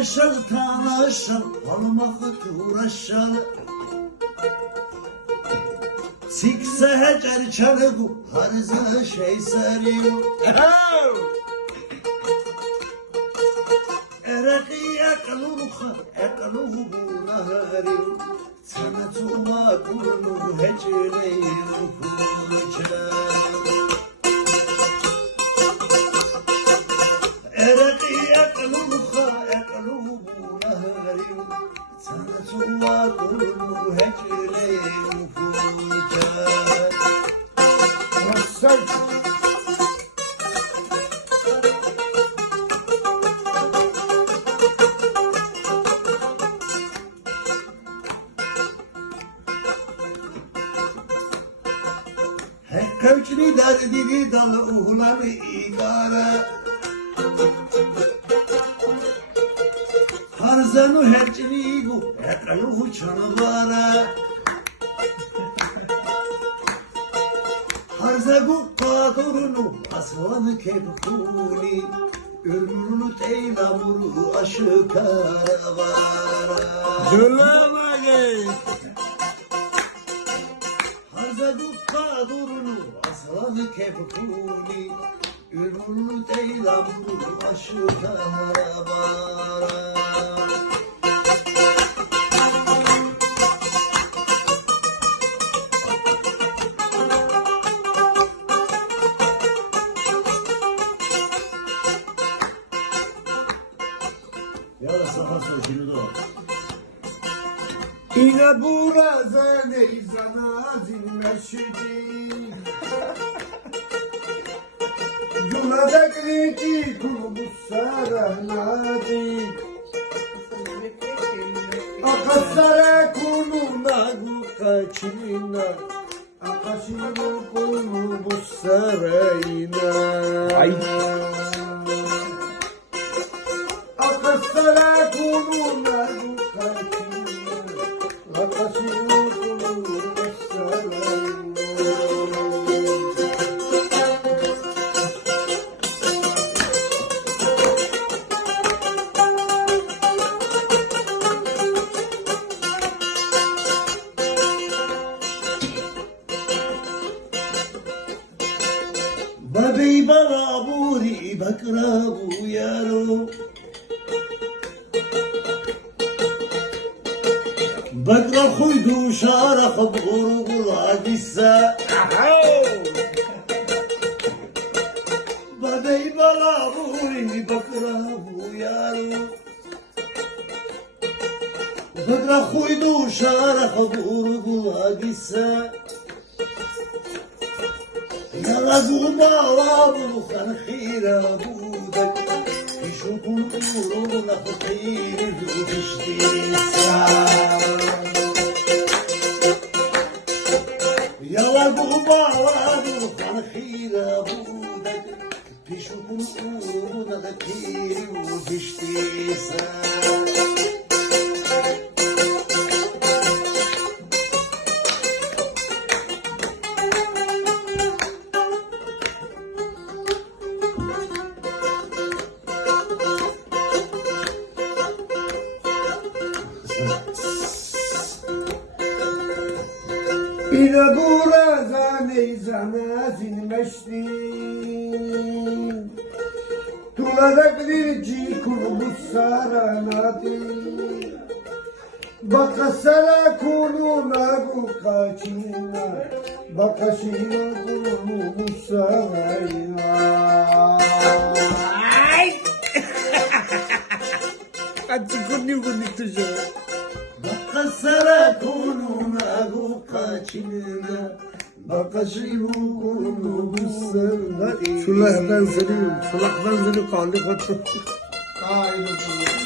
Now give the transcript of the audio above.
aşağı tan aşağı Alma hatur aşağı Sikse hecer çalıgu Harzı şey sarıyor Ereki ekluha Ekluhu nahariyo Sanatuma kurnu heceleyin Kurçlar Ereki ekluha Ekluhu nahariyo Sanatuma kurnu heceleyin Kurçlar Nasıl? Kavçini derdini dalı uğuları igara Harzanu hepçini gu ekalu çanavara Harzagu kadurunu aslanı kebkuli Ömrünü teylamuru aşıkara vara Dölemedi. Harzagu kadurunu aslanı kebkuli Ömrünü teylamuru aşıkara vara Ya da safa sözünü de var. İne burada neyzana zilmeşidi Yuladakli kurubu sarahnadi Akasara kununa gukaçina Akashiru kurubu sarayina Akasara kununa gukaçina Akashiru kurubu sarayina Babi bala buri bakra bu yaro Bakra khuydu şara khaburu gula gissa Babi bala buri bakra bu yaro Bakra khuydu şara khaburu gula gissa Yalazı bağla bu kankhira budak Kişukun uğruna fakir düştiysa Yalazı bağla bu kankhira budak Kişukun uğruna fakir düştiysa İne burada neyzana zilmeşdi Tuladakli kurubu saranadi Bakasara kununa gukaçina Bakashiru kurubu sarayina Açık tuja Bakasara kununa gukaçina Bakashiru kurubu sarayina Şullah ben seni kaldı foto. Aynen.